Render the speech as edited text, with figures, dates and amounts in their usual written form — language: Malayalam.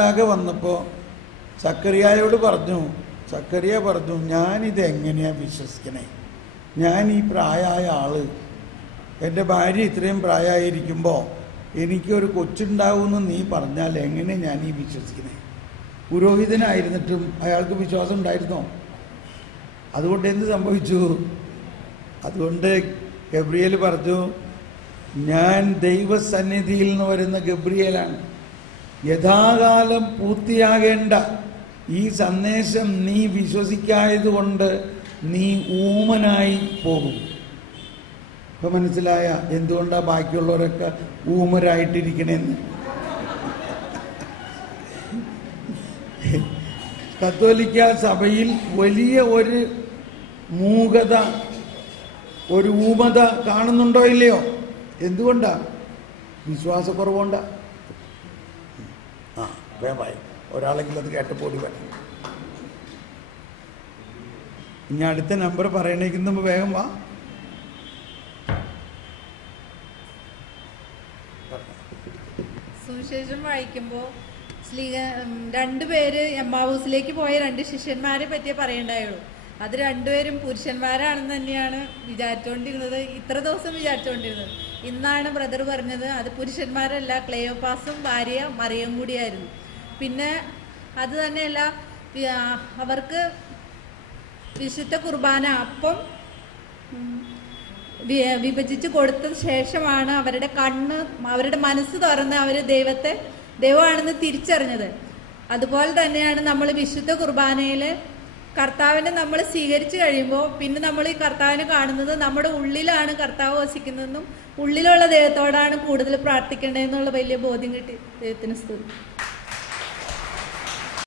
ആകെ വന്നപ്പോൾ സക്കറിയായോട് പറഞ്ഞു, സക്കറിയ പറഞ്ഞു, ഞാനിതെങ്ങനെയാണ് വിശ്വസിക്കണേ? ഞാൻ ഈ പ്രായമായ ആള്, എൻ്റെ ഭാര്യ ഇത്രയും പ്രായമായിരിക്കുമ്പോൾ എനിക്കൊരു കൊച്ചുണ്ടാവുമെന്ന് നീ പറഞ്ഞാൽ എങ്ങനെ ഞാൻ ഈ വിശ്വസിക്കണേ? പുരോഹിതനായിരുന്നിട്ടും അയാൾക്ക് വിശ്വാസം ഉണ്ടായിരുന്നോ? അതുകൊണ്ട് എന്ത് സംഭവിച്ചു? അതുകൊണ്ട് ഗബ്രിയേൽ പറഞ്ഞു, ഞാൻ ദൈവസന്നിധിയിൽ നിന്ന് വരുന്ന ഗബ്രിയേലാണ്. യഥാകാലം പൂർത്തിയാകേണ്ട ഈ സന്ദേശം നീ വിശ്വസിക്കായതുകൊണ്ട് നീ ഊമനായി പോകും. ഇപ്പൊ മനസ്സിലായ എന്തുകൊണ്ടാ ബാക്കിയുള്ളവരൊക്കെ ഊമരായിട്ടിരിക്കണേന്ന്? കത്തോലിക്ക സഭയിൽ വലിയ ഒരു മൂകത, ഒരു ഊമത കാണുന്നുണ്ടോ ഇല്ലയോ? എന്തുകൊണ്ടാ? വിശ്വാസക്കുറവുകൊണ്ടാ. വേഗമായി ഒരാളെങ്കിലും അത് കേട്ടപ്പോടി വരണം. ഇനി അടുത്ത നമ്പർ പറയണേക്ക് വേഗം വാ. സുവിശേഷം വായിക്കുമ്പോൾ രണ്ടുപേര് എമ്മാവൂസിലേക്ക് പോയ രണ്ട് ശിഷ്യന്മാരെ പറ്റിയേ പറയണ്ടായുള്ളൂ. അത് രണ്ടുപേരും പുരുഷന്മാരാണെന്ന് തന്നെയാണ് വിചാരിച്ചുകൊണ്ടിരുന്നത്, ഇത്ര ദിവസം വിചാരിച്ചുകൊണ്ടിരുന്നത്. ഇന്നാണ് ബ്രദർ പറഞ്ഞത് അത് പുരുഷന്മാരല്ല, ക്ലെയോപ്പാസും ഭാര്യ മറിയം കൂടിയായിരുന്നു. പിന്നെ അത് തന്നെയല്ല, അവർക്ക് വിശുദ്ധ കുർബാന അപ്പം വിഭജിച്ച് കൊടുത്ത ശേഷമാണ് അവരുടെ കണ്ണ്, അവരുടെ മനസ്സ് തുറന്ന് അവർ ദൈവമാണെന്ന് തിരിച്ചറിഞ്ഞത്. അതുപോലെ തന്നെയാണ് നമ്മൾ വിശുദ്ധ കുർബാനയിൽ കർത്താവിനെ നമ്മൾ സ്വീകരിച്ചു കഴിയുമ്പോൾ പിന്നെ നമ്മൾ ഈ കർത്താവിനെ കാണുന്നത് നമ്മുടെ ഉള്ളിലാണ് കർത്താവ് വസിക്കുന്നതെന്നും ഉള്ളിലുള്ള ദൈവത്തോടാണ് കൂടുതൽ പ്രാർത്ഥിക്കേണ്ടതെന്നുള്ള വലിയ ബോധ്യം കിട്ടി. ദൈവത്തിന് സ്തുതി.